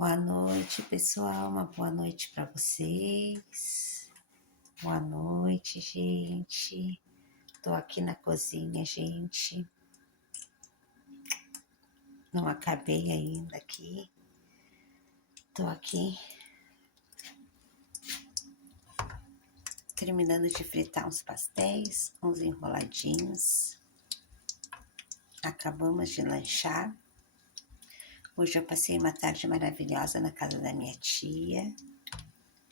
Boa noite, pessoal. Uma boa noite para vocês. Boa noite, gente. Tô aqui na cozinha, gente. Não acabei ainda aqui. Tô aqui terminando de fritar uns pastéis, uns enroladinhos. Acabamos de lanchar. Hoje eu passei uma tarde maravilhosa na casa da minha tia.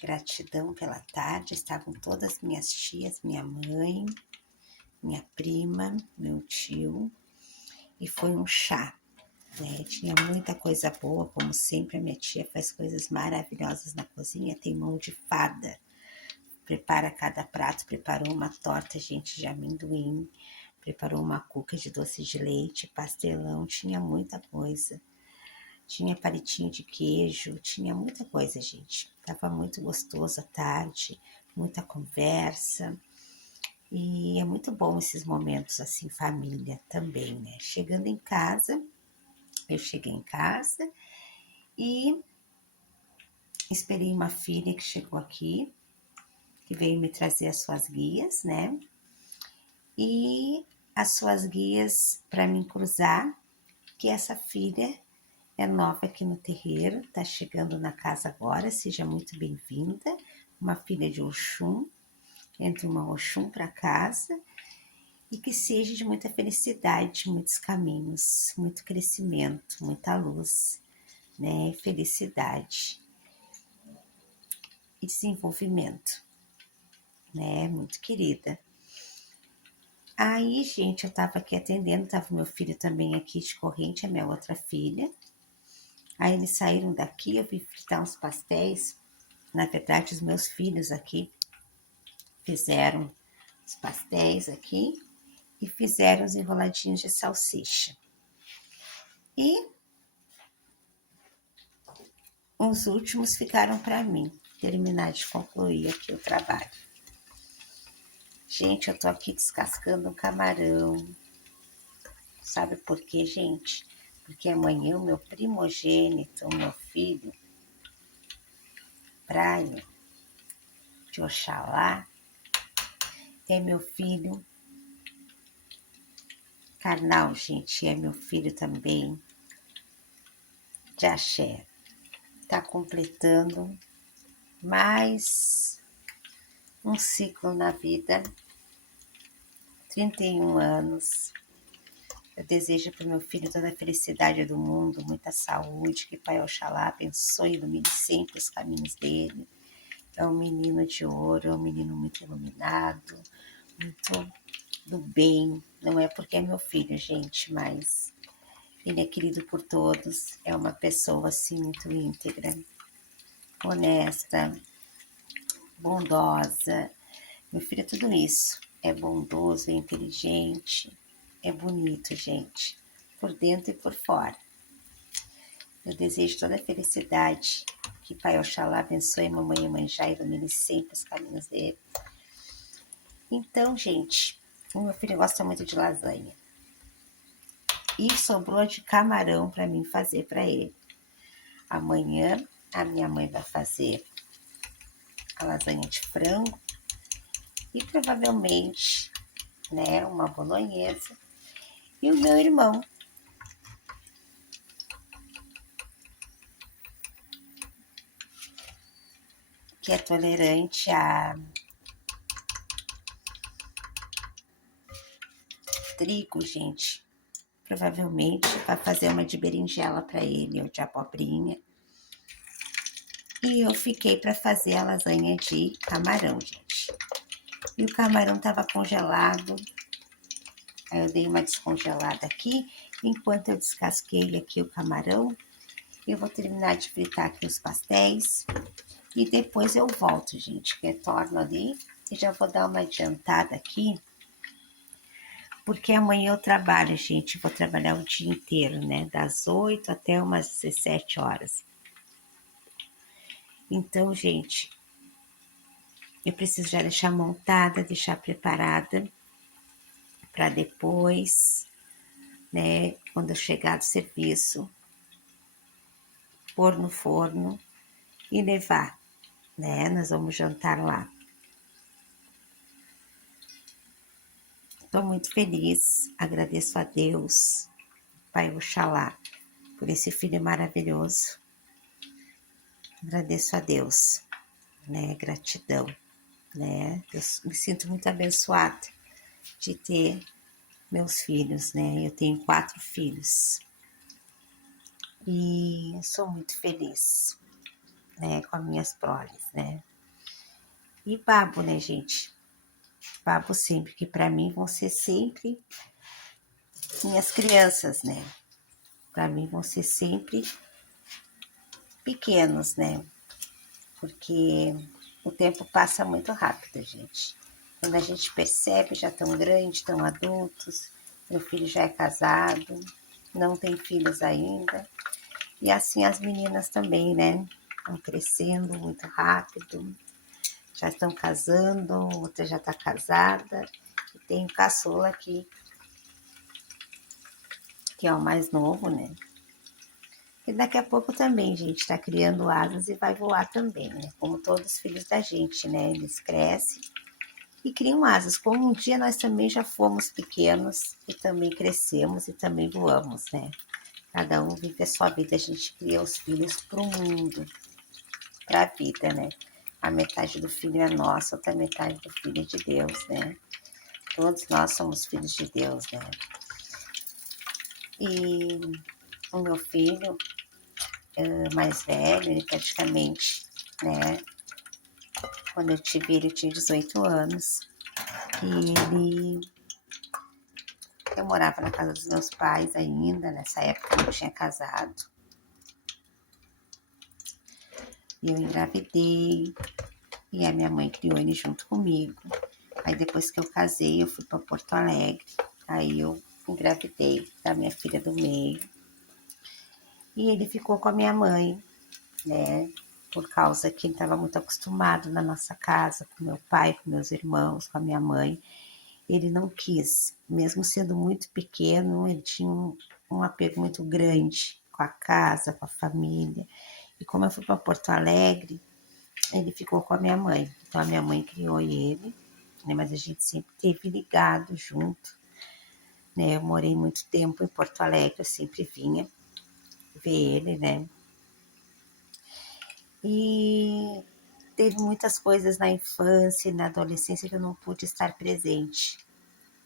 Gratidão pela tarde. Estavam todas minhas tias, minha mãe, minha prima, meu tio. E foi um chá, né? Tinha muita coisa boa, como sempre a minha tia faz coisas maravilhosas na cozinha, tem mão de fada. Prepara cada prato, preparou uma torta, gente, de amendoim, preparou uma cuca de doce de leite, pastelão, tinha muita coisa. Tinha palitinho de queijo, tinha muita coisa, gente. Tava muito gostoso à tarde, muita conversa. E é muito bom esses momentos assim, família também, né? Eu cheguei em casa e esperei uma filha que chegou aqui, que veio me trazer as suas guias, né? E as suas guias para me cruzar, que essa filha é nova aqui no terreiro, tá chegando na casa agora, seja muito bem-vinda. Uma filha de Oxum, entre uma Oxum para casa, e que seja de muita felicidade, muitos caminhos, muito crescimento, muita luz, né? Felicidade e desenvolvimento, né? Muito querida. Aí, gente, eu tava aqui atendendo, tava meu filho também aqui de corrente, a minha outra filha. Aí eles saíram daqui, eu vim fritar uns pastéis. Na verdade, os meus filhos aqui fizeram os pastéis aqui e fizeram os enroladinhos de salsicha. E os últimos ficaram para mim, terminar de concluir aqui o trabalho. Gente, eu tô aqui descascando um camarão. Sabe por quê, gente? Porque amanhã o meu primogênito, o meu filho, Brian, de Oxalá, é meu filho carnal, gente, é meu filho também de axé. Tá completando mais um ciclo na vida, 31 anos. Eu desejo para o meu filho toda a felicidade do mundo, muita saúde, que Pai Oxalá abençoe e ilumine sempre os caminhos dele. É um menino de ouro, é um menino muito iluminado, muito do bem. Não é porque é meu filho, gente, mas ele é querido por todos. É uma pessoa, assim, muito íntegra, honesta, bondosa. Meu filho é tudo isso. É bondoso, é inteligente, é bonito, gente, por dentro e por fora. Eu desejo toda a felicidade, que Pai Oxalá abençoe mamãe e Manjá e ilumine sempre os caminhos dele. Então, gente, o meu filho gosta muito de lasanha. E sobrou de camarão para mim fazer para ele. Amanhã a minha mãe vai fazer a lasanha de frango e provavelmente, né, uma bolonhesa. E o meu irmão, que é tolerante a trigo, gente, provavelmente vai fazer uma de berinjela para ele ou de abobrinha. E eu fiquei para fazer a lasanha de camarão, gente. E o camarão estava congelado. Aí eu dei uma descongelada aqui. Enquanto eu descasquei aqui o camarão, eu vou terminar de fritar aqui os pastéis. E depois eu volto, gente, que retorno ali. E já vou dar uma adiantada aqui. Porque amanhã eu trabalho, gente. Vou trabalhar o dia inteiro, né? Das 8 até umas 17 horas. Então, gente, eu preciso já deixar montada, deixar preparada para depois, né, quando eu chegar do serviço, pôr no forno e levar, né? Nós vamos jantar lá. Estou muito feliz, agradeço a Deus, Pai Oxalá, por esse filho maravilhoso. Agradeço a Deus, né? Gratidão, né? Eu me sinto muito abençoada de ter meus filhos, né? Eu tenho 4 filhos e sou muito feliz, né? Com as minhas proles, né? E babo, né, gente? Babo sempre, que para mim vão ser sempre minhas crianças, né? Para mim vão ser sempre pequenos, né? Porque o tempo passa muito rápido, gente. Quando a gente percebe, já tão grandes, tão adultos. Meu filho já é casado, não tem filhos ainda. E assim as meninas também, né? Estão crescendo muito rápido, já estão casando, outra já está casada. E tem o caçula aqui, que é o mais novo, né? E daqui a pouco também, gente, está criando asas e vai voar também, né? Como todos os filhos da gente, né? Eles crescem e criam asas. Como um dia nós também já fomos pequenos e também crescemos e também voamos, né? Cada um vive a sua vida, a gente cria os filhos para o mundo, para a vida, né? A metade do filho é nossa, outra metade do filho é de Deus, né? Todos nós somos filhos de Deus, né? E o meu filho mais velho, ele praticamente, né? Quando eu tive ele, eu tinha 18 anos. E eu morava na casa dos meus pais ainda, nessa época eu não tinha casado. E eu engravidei, e a minha mãe criou ele junto comigo. Aí depois que eu casei, eu fui para Porto Alegre. Aí eu engravidei da minha filha do meio. E ele ficou com a minha mãe, né? Por causa que ele estava muito acostumado na nossa casa, com meu pai, com meus irmãos, com a minha mãe. Ele não quis, mesmo sendo muito pequeno, ele tinha um apego muito grande com a casa, com a família. E como eu fui para Porto Alegre, ele ficou com a minha mãe. Então a minha mãe criou ele, né? Mas a gente sempre teve ligado junto, né? Eu morei muito tempo em Porto Alegre, eu sempre vinha ver ele, né? E teve muitas coisas na infância e na adolescência que eu não pude estar presente,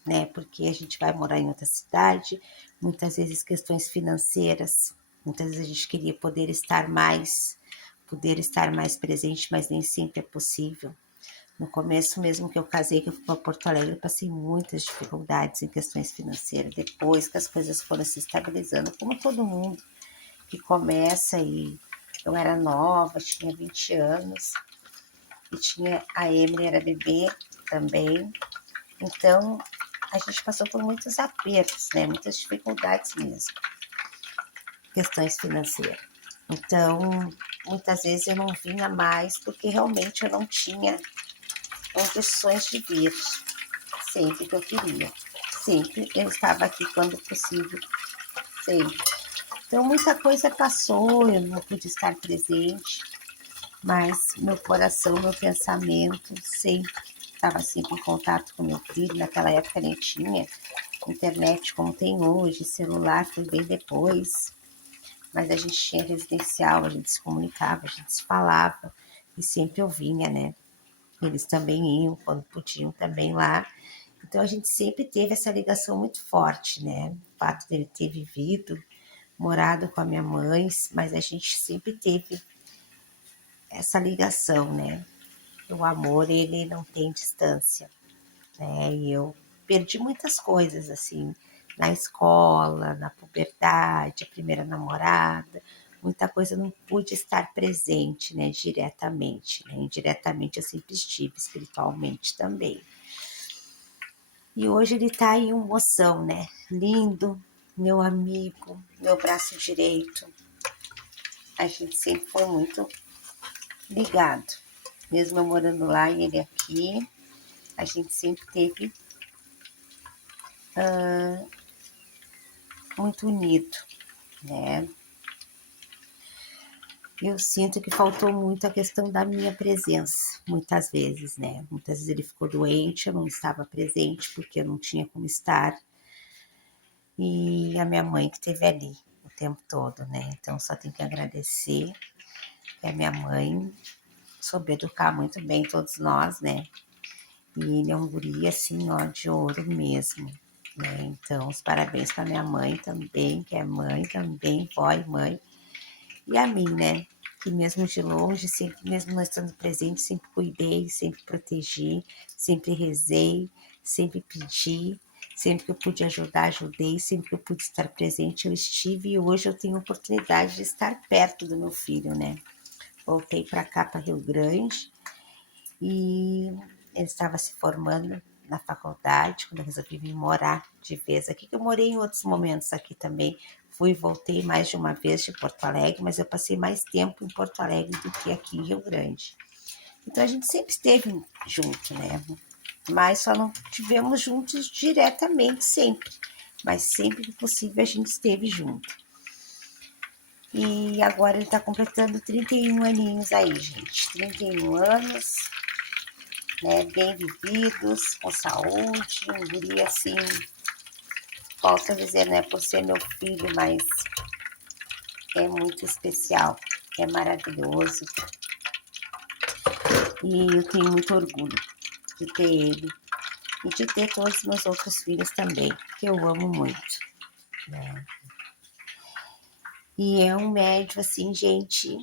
né? Porque a gente vai morar em outra cidade, muitas vezes questões financeiras, muitas vezes a gente queria poder estar mais presente, mas nem sempre é possível. No começo mesmo que eu casei, que eu fui para Porto Alegre, eu passei muitas dificuldades em questões financeiras. Depois que as coisas foram se estabilizando, como todo mundo que começa, e eu era nova, tinha 20 anos, e tinha a Emily, era bebê também. Então, a gente passou por muitos apertos, né? Muitas dificuldades mesmo, questões financeiras. Então, muitas vezes eu não vinha mais porque realmente eu não tinha condições de vir sempre que eu queria. Sempre eu estava aqui quando possível, sempre. Então, muita coisa passou, eu não pude estar presente, mas meu coração, meu pensamento sempre estava sempre em contato com meu filho. Naquela época nem tinha internet como tem hoje, celular foi bem depois, mas a gente tinha residencial, a gente se comunicava, a gente se falava, e sempre eu vinha, né? Eles também iam, quando podiam também lá. Então a gente sempre teve essa ligação muito forte, né? O fato dele ter vivido, morado com a minha mãe, mas a gente sempre teve essa ligação, né? O amor, ele não tem distância, né? E eu perdi muitas coisas, assim, na escola, na puberdade, a primeira namorada, muita coisa eu não pude estar presente, né, diretamente, né? Indiretamente eu sempre estive, espiritualmente também. E hoje ele tá aí um moção, né, lindo, meu amigo, meu braço direito. A gente sempre foi muito ligado, mesmo eu morando lá e ele aqui, a gente sempre teve muito unido, né? eu sinto que faltou muito a questão da minha presença, muitas vezes, né? Muitas vezes ele ficou doente, eu não estava presente porque eu não tinha como estar. E a minha mãe que esteve ali o tempo todo, né? Então só tenho que agradecer que a minha mãe soube educar muito bem todos nós, né? E ele é um guri assim, ó, de ouro mesmo, né? Então, os parabéns para minha mãe também, que é mãe também, vó e mãe. E a mim, né? Que mesmo de longe, sempre, mesmo nós estando presentes, sempre cuidei, sempre protegi, sempre rezei, sempre pedi, sempre que eu pude ajudar, ajudei, sempre que eu pude estar presente, eu estive e hoje eu tenho a oportunidade de estar perto do meu filho, né? Voltei para cá, para Rio Grande, e ele estava se formando na faculdade, quando eu resolvi vir morar de vez aqui, que eu morei em outros momentos aqui também, fui e voltei mais de uma vez de Porto Alegre, mas eu passei mais tempo em Porto Alegre do que aqui em Rio Grande. Então a gente sempre esteve junto, né? Mas só não tivemos juntos diretamente sempre, mas sempre que possível a gente esteve junto. E agora ele está completando 31 aninhos aí, gente. 31 anos, né, bem vividos, com saúde, um guri assim, posso dizer, não é por ser meu filho, mas é muito especial, é maravilhoso. E eu tenho muito orgulho de ter ele e de ter todos os meus outros filhos também, que eu amo muito, né? E é um médium, assim, gente,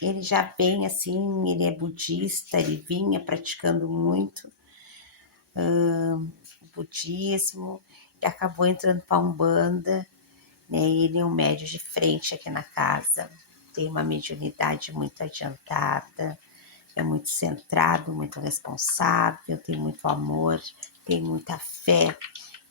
ele já vem assim, ele é budista, ele vinha praticando muito budismo e acabou entrando para a Umbanda, né? Ele é um médium de frente aqui na casa, tem uma mediunidade muito adiantada, é muito centrado, muito responsável, tem muito amor, tem muita fé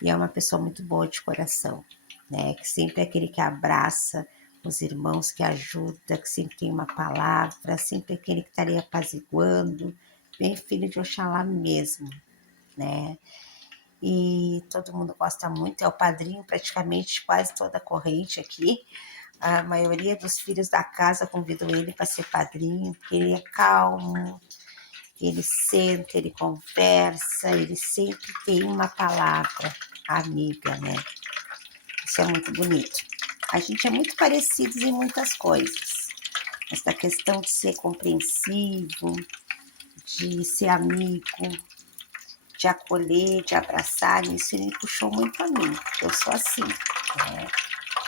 e é uma pessoa muito boa de coração, né? Que sempre é aquele que abraça os irmãos, que ajuda, que sempre tem uma palavra, sempre é aquele que está ali apaziguando, bem filho de Oxalá mesmo, né? E todo mundo gosta muito, é o padrinho praticamente de quase toda a corrente aqui. A maioria dos filhos da casa convidam ele para ser padrinho, porque ele é calmo, ele senta, ele conversa, ele sempre tem uma palavra amiga, né? Isso é muito bonito. A gente é muito parecidos em muitas coisas. Essa questão de ser compreensivo, de ser amigo, de acolher, de abraçar, isso ele puxou muito a mim. Eu sou assim, né?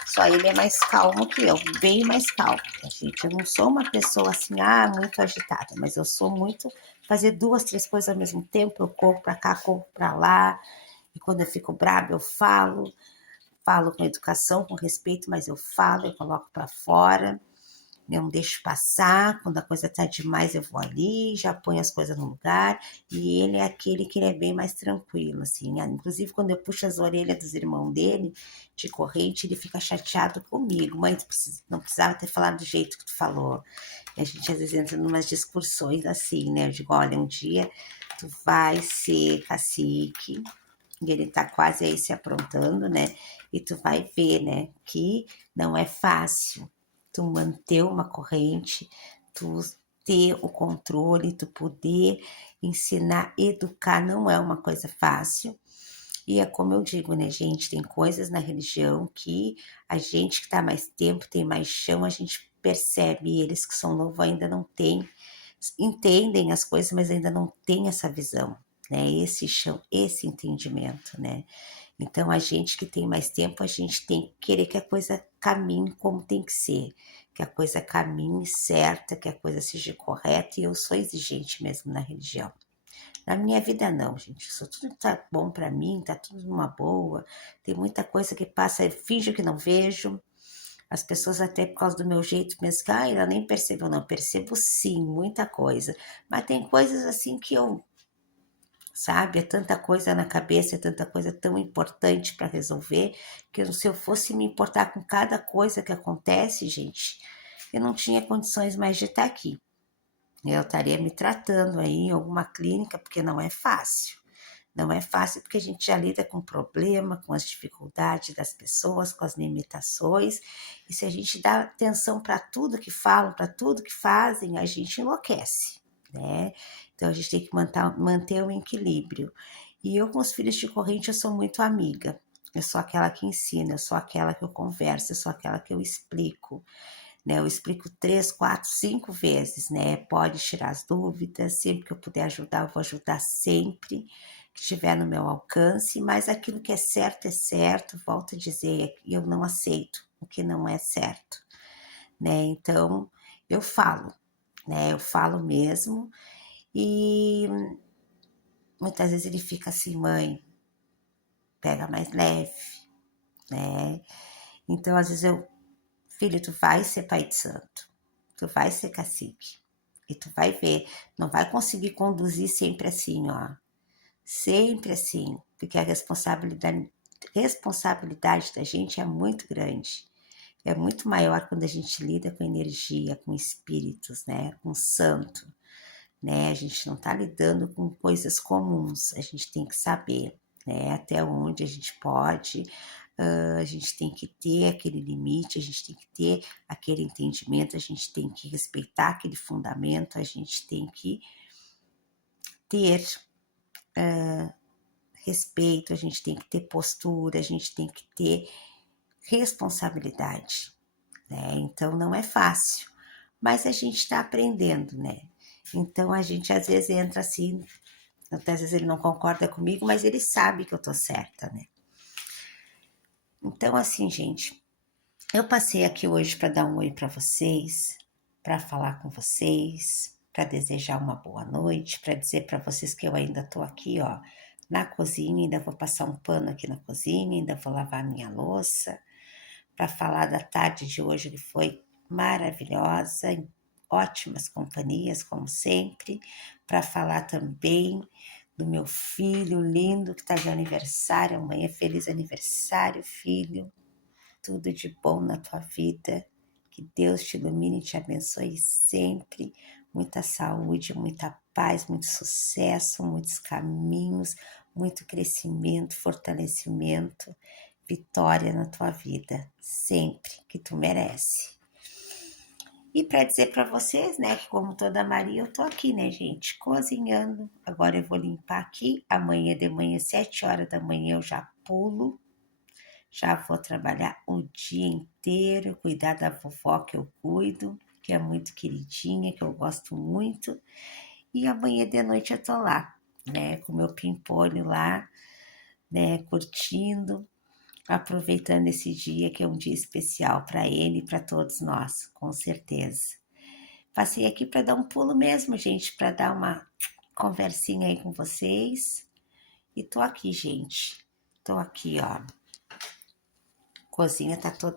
Só ele é mais calmo que eu, bem mais calmo. Gente, eu não sou uma pessoa assim, muito agitada, mas eu sou muito fazer duas, três coisas ao mesmo tempo. Eu corro para cá, corro para lá. E quando eu fico brava, eu falo com educação, com respeito, mas eu falo, eu coloco para fora. Não deixo passar, quando a coisa tá demais eu vou ali, já ponho as coisas no lugar, e ele é aquele que ele é bem mais tranquilo, assim, inclusive quando eu puxo as orelhas dos irmãos dele, de corrente, ele fica chateado comigo, mãe, não precisava ter falado do jeito que tu falou, e a gente às vezes entra em umas discussões assim, né, eu digo, olha, um dia tu vai ser cacique, e ele tá quase aí se aprontando, né, e tu vai ver, né, que não é fácil, tu manter uma corrente, tu ter o controle, tu poder ensinar, educar, não é uma coisa fácil. E é como eu digo, né, gente, tem coisas na religião que a gente que está mais tempo, tem mais chão, a gente percebe, e eles que são novos ainda não têm, entendem as coisas, mas ainda não têm essa visão, né, esse chão, esse entendimento, né. Então, a gente que tem mais tempo, a gente tem que querer que a coisa caminhe como tem que ser, que a coisa caminhe certa, que a coisa seja correta, e eu sou exigente mesmo na religião. Na minha vida não, gente, isso tudo tá bom para mim, tá tudo numa boa, tem muita coisa que passa, eu finjo que não vejo, as pessoas até por causa do meu jeito pensam que, ela nem percebeu, não, percebo sim, muita coisa, mas tem coisas assim que eu, sabe? É tanta coisa na cabeça, é tanta coisa tão importante para resolver, que se eu fosse me importar com cada coisa que acontece, gente, eu não tinha condições mais de estar aqui. Eu estaria me tratando aí em alguma clínica, porque não é fácil, Não é fácil porque a gente já lida com o problema, com as dificuldades das pessoas, com as limitações. E se a gente dá atenção para tudo que falam, para tudo que fazem, a gente enlouquece, né? Então a gente tem que manter um equilíbrio. E eu com os filhos de corrente, eu sou muito amiga. Eu sou aquela que ensina, eu sou aquela que eu converso, eu sou aquela que eu explico, né? Eu explico 3, 4, 5 vezes, né? Pode tirar as dúvidas, sempre que eu puder ajudar, eu vou ajudar sempre que estiver no meu alcance, mas aquilo que é certo, volto a dizer, eu não aceito o que não é certo, né? Então, eu falo, né? Eu falo mesmo, e muitas vezes ele fica assim, mãe, pega mais leve, né? Então, às vezes filho, tu vai ser pai de santo, tu vai ser cacique, e tu vai ver, não vai conseguir conduzir sempre assim, ó, sempre assim, porque a responsabilidade da gente é muito grande, é muito maior quando a gente lida com energia, com espíritos, né, com santo, né, a gente não tá lidando com coisas comuns, a gente tem que saber, né, até onde a gente pode, a gente tem que ter aquele limite, a gente tem que ter aquele entendimento, a gente tem que respeitar aquele fundamento, a gente tem que ter respeito, a gente tem que ter postura, a gente tem que ter responsabilidade, né? Então não é fácil, mas a gente está aprendendo, né? Então a gente às vezes entra assim, às vezes ele não concorda comigo, mas ele sabe que eu tô certa, né? Então assim, gente, eu passei aqui hoje para dar um oi para vocês, para falar com vocês, para desejar uma boa noite, para dizer para vocês que eu ainda estou aqui, ó, na cozinha, ainda vou passar um pano aqui na cozinha, ainda vou lavar minha louça, para falar da tarde de hoje que foi maravilhosa, em ótimas companhias, como sempre, para falar também do meu filho lindo que está de aniversário amanhã. Feliz aniversário, filho! Tudo de bom na tua vida, que Deus te ilumine e te abençoe sempre, muita saúde, muita paz, muito sucesso, muitos caminhos, muito crescimento, fortalecimento, vitória na tua vida, sempre que tu merece. E para dizer para vocês, né, que como toda Maria, eu tô aqui, né, gente, cozinhando. Agora eu vou limpar aqui, amanhã de manhã, 7 horas da manhã, eu já pulo. Já vou trabalhar o dia inteiro, cuidar da vovó que eu cuido, que é muito queridinha, que eu gosto muito. E amanhã de noite eu tô lá, né, com meu pimpolho lá, né, curtindo, aproveitando esse dia que é um dia especial para ele e para todos nós, com certeza. Passei aqui para dar um pulo mesmo, gente, para dar uma conversinha aí com vocês. E tô aqui, gente. Tô aqui, ó. A cozinha tá toda